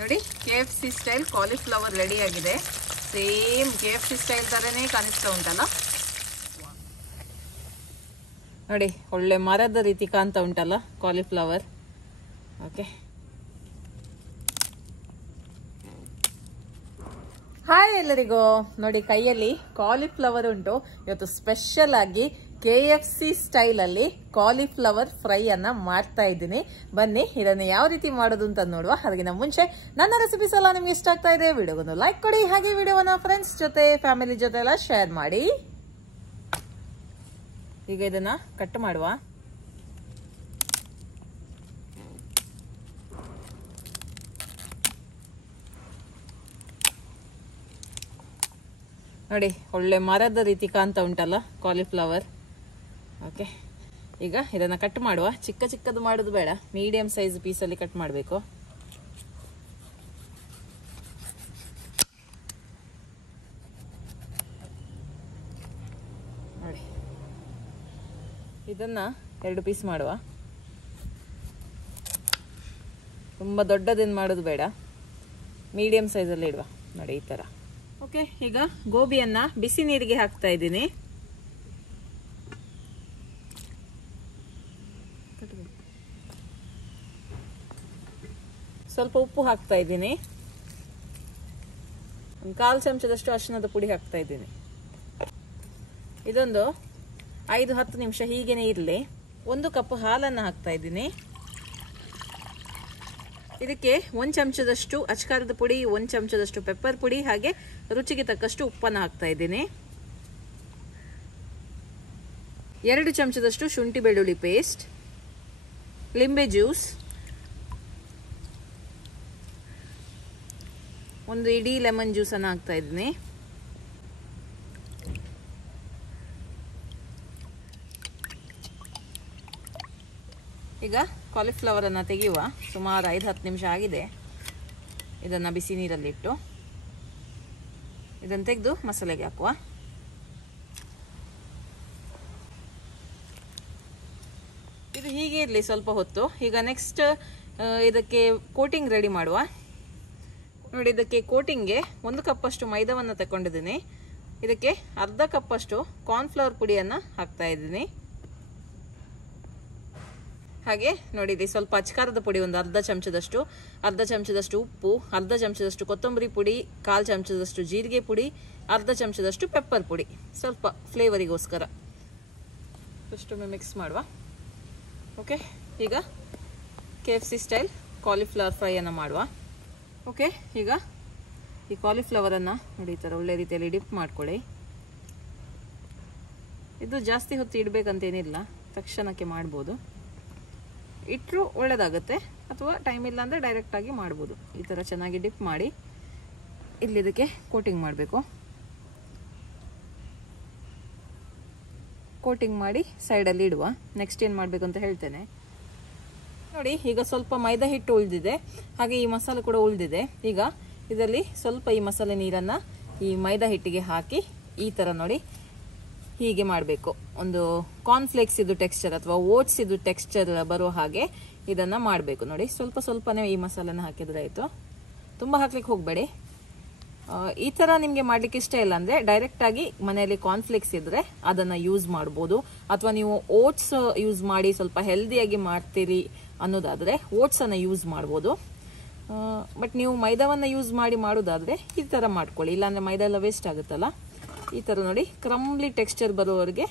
ನೋಡಿ KFC style cauliflower ready ಆಗಿದೆ. Same KFC style ತರನೇ ಕಾಣಿಸ್ತಾ ಉಂಟಲ್ಲ ನೋಡಿ, ಒಳ್ಳೆ ಮರದ ರೀತಿ ಕಾಣ್ತಾ ಉಂಟಲ್ಲ ಕಾಲಿಫ್ಲವರ್. ಓಕೆ, ಹಾಯ್ ಎಲ್ಲರಿಗೂ. ನೋಡಿ ಕೈಯಲ್ಲಿ ಕಾಲಿಫ್ಲವರ್ ಉಂಟು. ಇವತ್ತು ಸ್ಪೆಷಲ್ ಆಗಿ KFC ಸ್ಟೈಲ್ ಅಲ್ಲಿ ಕಾಲಿಫ್ಲವರ್ ಫ್ರೈ ಅನ್ನ ಮಾಡ್ತಾ ಇದ್ದೀನಿ. ಬನ್ನಿ ಇದನ್ನು ಯಾವ ರೀತಿ ಮಾಡೋದು ಅಂತ ನೋಡುವ. ಅದಕ್ಕಿಂತ ಮುಂಚೆ ನನ್ನ ರೆಸಿಪೀಸ್ ಎಲ್ಲ ನಿಮ್ಗೆ ಇಷ್ಟ ಆಗ್ತಾ ಇದೆ, ವಿಡಿಯೋಗೊಂದು ಲೈಕ್ ಕೊಡಿ. ಹಾಗೆ ವಿಡಿಯೋವನ್ನ ಫ್ರೆಂಡ್ಸ್ ಜೊತೆ ಫ್ಯಾಮಿಲಿ ಜೊತೆ ಎಲ್ಲ ಶೇರ್ ಮಾಡಿ. ಈಗ ಇದನ್ನ ಕಟ್ ಮಾಡುವ. ನೋಡಿ ಒಳ್ಳೆ ಮರದ ರೀತಿ ಕಾಣ್ತಾ ಉಂಟಲ್ಲ ಕಾಲಿಫ್ಲವರ್. ಓಕೆ, ಈಗ ಇದನ್ನ ಕಟ್ ಮಾಡುವ. ಚಿಕ್ಕ ಚಿಕ್ಕದು ಮಾಡೋದು ಬೇಡ, ಮೀಡಿಯಂ ಸೈಜ್ ಪೀಸಲ್ಲಿ ಕಟ್ ಮಾಡಬೇಕು. ನೋಡಿ ಇದನ್ನ 2 ಪೀಸ್ ಮಾಡುವ. ತುಂಬಾ ದೊಡ್ಡದೇನು ಮಾಡೋದು ಬೇಡ, ಮೀಡಿಯಂ ಸೈಜಲ್ಲಿ ಇಡುವ. ನೋಡಿ ಈ ತರ. ಓಕೆ, ಈಗ ಗೋಬಿಯನ್ನ ಬಿಸಿ ನೀರಿಗೆ ಹಾಕ್ತಾ ಇದ್ದೀನಿ. ಸ್ವಲ್ಪ ಉಪ್ಪು ಹಾಕ್ತಾ ಇದ್ದೀನಿ. 1/4 ಚಮಚದಷ್ಟು ಅರಿಶಿಣದ ಪುಡಿ ಹಾಕ್ತಾ ಇದ್ದೀನಿ. ಇದೊಂದು 5-10 ನಿಮಿಷ ಹೀಗೇನೆ ಇರಲಿ. 1 ಕಪ್ ಹಾಲನ್ನು ಹಾಕ್ತಾ ಇದ್ದೀನಿ. ಇದಕ್ಕೆ 1 ಚಮಚದಷ್ಟು ಅಚ್ಕಾರದ ಪುಡಿ, 1 ಚಮಚದಷ್ಟು ಪೆಪ್ಪರ್ ಪುಡಿ, ಹಾಗೆ ರುಚಿಗೆ ತಕ್ಕಷ್ಟು ಉಪ್ಪನ್ನು ಹಾಕ್ತಾ ಇದ್ದೀನಿ. 2 ಚಮಚದಷ್ಟು ಶುಂಠಿ ಬೆಳ್ಳುಳ್ಳಿ ಪೇಸ್ಟ್, ಲಿಂಬೆ ಜ್ಯೂಸ್, 1 ಇಡೀ ಲೆಮನ್ ಜ್ಯೂಸ್ ಅನ್ನು ಹಾಕ್ತಾ ಇದ್ದೀನಿ. ಈಗ ಕಾಲಿಫ್ಲವರ್ ಅನ್ನ ತೆಗೆಯುವ. ಸುಮಾರು 5-10 ನಿಮಿಷ ಆಗಿದೆ. ಇದನ್ನ ಬಿಸಿ ನೀರಲ್ಲಿಟ್ಟು ಇದನ್ನು ತೆಗೆದು ಮಸಾಲೆಗೆ ಹಾಕುವ. ಇದು ಹೀಗೆ ಇರಲಿ ಸ್ವಲ್ಪ ಹೊತ್ತು. ಈಗ ನೆಕ್ಸ್ಟ್ ಇದಕ್ಕೆ ಕೋಟಿಂಗ್ ರೆಡಿ ಮಾಡುವ. ನೋಡಿ, ಇದಕ್ಕೆ ಕೋಟಿಂಗ್ಗೆ 1 ಕಪ್ ಅಷ್ಟು ಮೈದಾವನ್ನು ತಗೊಂಡಿದ್ದೀನಿ. ಇದಕ್ಕೆ 1/2 ಕಪ್ ಅಷ್ಟು ಕಾರ್ನ್ಫ್ಲವರ್ ಪುಡಿಯನ್ನ ಹಾಕ್ತಾ ಇದ್ದೀನಿ. ಹಾಗೆ ನೋಡಿ, ಇಲ್ಲಿ ಸ್ವಲ್ಪ ಅಚ್ಕಾರದ ಪುಡಿ 1/2 ಚಮಚದಷ್ಟು, 1/2 ಚಮಚದಷ್ಟು ಉಪ್ಪು, 1/2 ಚಮಚದಷ್ಟು ಕೊತ್ತಂಬರಿ ಪುಡಿ, 1/4 ಚಮಚದಷ್ಟು ಜೀರಿಗೆ ಪುಡಿ, 1/2 ಚಮಚದಷ್ಟು ಪೆಪ್ಪರ್ ಪುಡಿ, ಸ್ವಲ್ಪ ಫ್ಲೇವರಿಗೋಸ್ಕರ. ಅಷ್ಟೊಮ್ಮೆ ಮಿಕ್ಸ್ ಮಾಡುವ. ಓಕೆ, ಈಗ KFC ಸ್ಟೈಲ್ ಕಾಲಿಫ್ಲವರ್ ಫ್ರೈ ಅನ್ನು ಮಾಡುವ. ಓಕೆ, ಈಗ ಈ ಕಾಲಿಫ್ಲವರನ್ನು ನೋಡಿ ಈ ಥರ ಒಳ್ಳೆ ರೀತಿಯಲ್ಲಿ ಡಿಪ್ ಮಾಡ್ಕೊಳ್ಳಿ. ಇದು ಜಾಸ್ತಿ ಹೊತ್ತು ಇಡಬೇಕಂತೇನಿಲ್ಲ, ತಕ್ಷಣಕ್ಕೆ ಮಾಡ್ಬೋದು. ಇಟ್ಟರು ಒಳ್ಳೆಯದಾಗುತ್ತೆ, ಅಥವಾ ಟೈಮ್ ಇಲ್ಲ ಅಂದರೆ ಡೈರೆಕ್ಟಾಗಿ ಮಾಡ್ಬೋದು. ಈ ಥರ ಚೆನ್ನಾಗಿ ಡಿಪ್ ಮಾಡಿ ಇಲ್ಲಿ ಇದಕ್ಕೆ ಕೋಟಿಂಗ್ ಮಾಡಬೇಕು. ಕೋಟಿಂಗ್ ಮಾಡಿ ಸೈಡಲ್ಲಿ ಇಡುವ. ನೆಕ್ಸ್ಟ್ ಏನು ಮಾಡಬೇಕು ಅಂತ ಹೇಳ್ತೇನೆ. ನೋಡಿ, ಈಗ ಸ್ವಲ್ಪ ಮೈದಾ ಹಿಟ್ಟು ಉಳಿದಿದೆ, ಹಾಗೆ ಈ ಮಸಾಲೆ ಕೂಡ ಉಳಿದಿದೆ. ಈಗ ಇದರಲ್ಲಿ ಸ್ವಲ್ಪ ಈ ಮಸಾಲೆ ನೀರನ್ನು ಈ ಮೈದಾ ಹಿಟ್ಟಿಗೆ ಹಾಕಿ ಈ ಥರ ನೋಡಿ ಹೀಗೆ ಮಾಡಬೇಕು. ಒಂದು ಕಾರ್ನ್ಫ್ಲೇಕ್ಸ್ ಇದು ಟೆಕ್ಸ್ಚರ್ ಅಥವಾ ಓಟ್ಸ್ ಇದು ಟೆಕ್ಸ್ಚರ್ ಬರೋ ಹಾಗೆ ಇದನ್ನು ಮಾಡಬೇಕು. ನೋಡಿ, ಸ್ವಲ್ಪ ಸ್ವಲ್ಪನೇ ಈ ಮಸಾಲೆನ ಹಾಕಿದ್ರೆ ಆಯಿತು, ತುಂಬ ಹಾಕ್ಲಿಕ್ಕೆ ಹೋಗಬೇಡಿ. ಈ ಥರ ನಿಮಗೆ ಮಾಡಲಿಕ್ಕೆ ಇಷ್ಟ ಇಲ್ಲ ಅಂದರೆ ಡೈರೆಕ್ಟಾಗಿ ಮನೆಯಲ್ಲಿ ಕಾರ್ನ್ಫ್ಲೇಕ್ಸ್ ಇದ್ದರೆ ಅದನ್ನು ಯೂಸ್ ಮಾಡ್ಬೋದು. ಅಥವಾ ನೀವು ಓಟ್ಸ್ ಯೂಸ್ ಮಾಡಿ ಸ್ವಲ್ಪ ಹೆಲ್ದಿಯಾಗಿ ಮಾಡ್ತೀರಿ ಅನ್ನೋದಾದರೆ ಓಟ್ಸನ್ನು ಯೂಸ್ ಮಾಡ್ಬೋದು. ಬಟ್ ನೀವು ಮೈದಾವನ್ನು ಯೂಸ್ ಮಾಡಿ ಮಾಡೋದಾದರೆ ಈ ಥರ ಮಾಡ್ಕೊಳ್ಳಿ, ಇಲ್ಲಾಂದರೆ ಮೈದಾ ಎಲ್ಲ ವೇಸ್ಟ್ ಆಗುತ್ತಲ್ಲ. ಈ ಥರ ನೋಡಿ ಕ್ರಂಬ್ಲಿ ಟೆಕ್ಸ್ಚರ್ ಬರೋವರೆಗೆ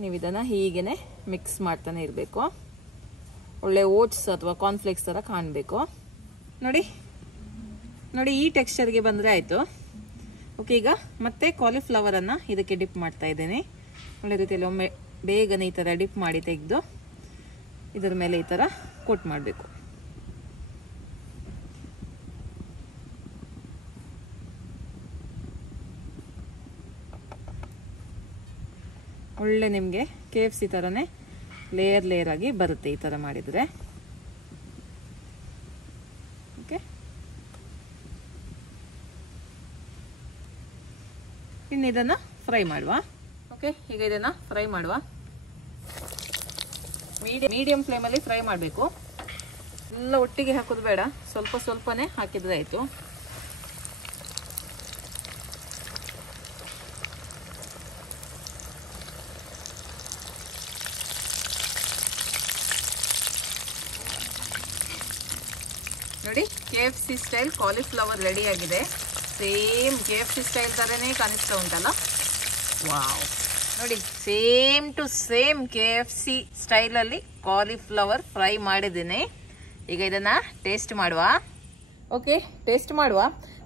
ನೀವು ಇದನ್ನು ಹೀಗೇ ಮಿಕ್ಸ್ ಮಾಡ್ತಾನೆ ಇರಬೇಕು. ಒಳ್ಳೆ ಓಟ್ಸ್ ಅಥವಾ ಕಾರ್ನ್ಫ್ಲೇಕ್ಸ್ ಥರ ಕಾಣಬೇಕು. ನೋಡಿ ನೋಡಿ ಈ ಟೆಕ್ಸ್ಚರ್ಗೆ ಬಂದರೆ ಆಯಿತು. ಓಕೆ, ಈಗ ಮತ್ತೆ ಕಾಲಿಫ್ಲವರನ್ನು ಇದಕ್ಕೆ ಡಿಪ್ ಮಾಡ್ತಾ ಇದ್ದೇನೆ. ಒಳ್ಳೆ ರೀತಿಯಲ್ಲಿ ಒಮ್ಮೆ ಬೇಗನೆ ಈ ಥರ ಡಿಪ್ ಮಾಡಿ ತೆಗೆದು ಇದರ ಮೇಲೆ ಈ ಥರ ಕೋಟ್ ಮಾಡಬೇಕು. ಒಳ್ಳೆ ನಿಮಗೆ KFC ಥರನೇ ಲೇಯರ್ ಆಗಿ ಬರುತ್ತೆ ಈ ಥರ ಮಾಡಿದರೆ. ಓಕೆ, ಇನ್ನು ಇದನ್ನು ಫ್ರೈ ಮಾಡುವ. ಓಕೆ, ಈಗ ಇದನ್ನು ಫ್ರೈ ಮಾಡುವ. ಮೀಡಿಯಂ ಫ್ಲೇಮಲ್ಲಿ ಫ್ರೈ ಮಾಡಬೇಕು. ಎಲ್ಲ ಒಟ್ಟಿಗೆ ಹಾಕೋದು ಬೇಡ, ಸ್ವಲ್ಪ ಸ್ವಲ್ಪನೇ ಹಾಕಿದ್ರೆ ಆಯಿತು. ನೋಡಿ KFC ಸ್ಟೈಲ್ ಕಾಲಿಫ್ಲವರ್ ರೆಡಿ ಆಗಿದೆ. ಸೇಮ್ KFC ಸ್ಟೈಲ್ ಥರನೇ ಕಾಣಿಸ್ತಾ ಉಂಟಲ್ಲ. ವಾವ್, ನೋಡಿ ಸೇಮ್ ಟು ಸೇಮ್ KFC ಸ್ಟೈಲಲ್ಲಿ ಕಾಲಿಫ್ಲವರ್ ಫ್ರೈ ಮಾಡಿದ್ದೀನಿ. ಈಗ ಇದನ್ನು ಟೇಸ್ಟ್ ಮಾಡುವ. ಓಕೆ, ಟೇಸ್ಟ್ ಮಾಡುವ.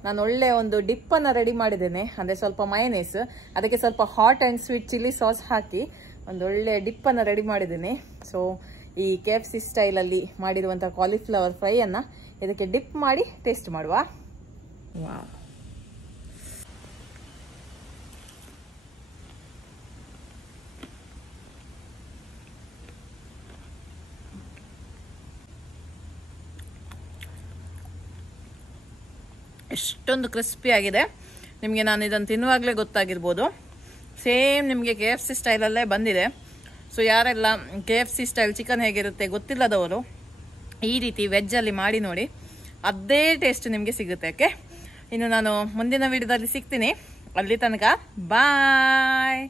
ನಾನು ಒಳ್ಳೆ ಒಂದು ಡಿಪ್ಪನ್ನು ರೆಡಿ ಮಾಡಿದ್ದೇನೆ, ಅಂದರೆ ಸ್ವಲ್ಪ ಮಯನೇಸ್, ಅದಕ್ಕೆ ಸ್ವಲ್ಪ hot and sweet chilli sauce ಹಾಕಿ ಒಂದು ಒಳ್ಳೆ ಡಿಪ್ಪನ್ನು ರೆಡಿ ಮಾಡಿದ್ದೇನೆ. ಸೊ ಈ KFC ಸ್ಟೈಲಲ್ಲಿ ಮಾಡಿರುವಂಥ ಕಾಲಿಫ್ಲವರ್ ಫ್ರೈಯನ್ನು ಇದಕ್ಕೆ ಡಿಪ್ ಮಾಡಿ ಟೇಸ್ಟ್ ಮಾಡುವ. ವಾವ್, ಎಷ್ಟೊಂದು ಕ್ರಿಸ್ಪಿ ಆಗಿದೆ. ನಿಮಗೆ ನಾನು ಇದನ್ನು ತಿನ್ನುವಾಗಲೇ ಗೊತ್ತಾಗಿರ್ಬೋದು. ಸೇಮ್ ನಿಮಗೆ KFC ಸ್ಟೈಲಲ್ಲೇ ಬಂದಿದೆ. ಸೊ ಯಾರೆಲ್ಲ KFC ಸ್ಟೈಲ್ ಚಿಕನ್ ಹೇಗಿರುತ್ತೆ ಗೊತ್ತಿಲ್ಲದವರು ಈ ರೀತಿ ವೆಜ್ಜಲ್ಲಿ ಮಾಡಿ ನೋಡಿ, ಅದೇ ಟೇಸ್ಟ್ ನಿಮಗೆ ಸಿಗುತ್ತೆ. ಓಕೆ, ಇನ್ನು ನಾನು ಮುಂದಿನ ವಿಡಿಯೋದಲ್ಲಿ ಸಿಗ್ತೀನಿ. ಅಲ್ಲಿ ತನಕ ಬಾಯ್.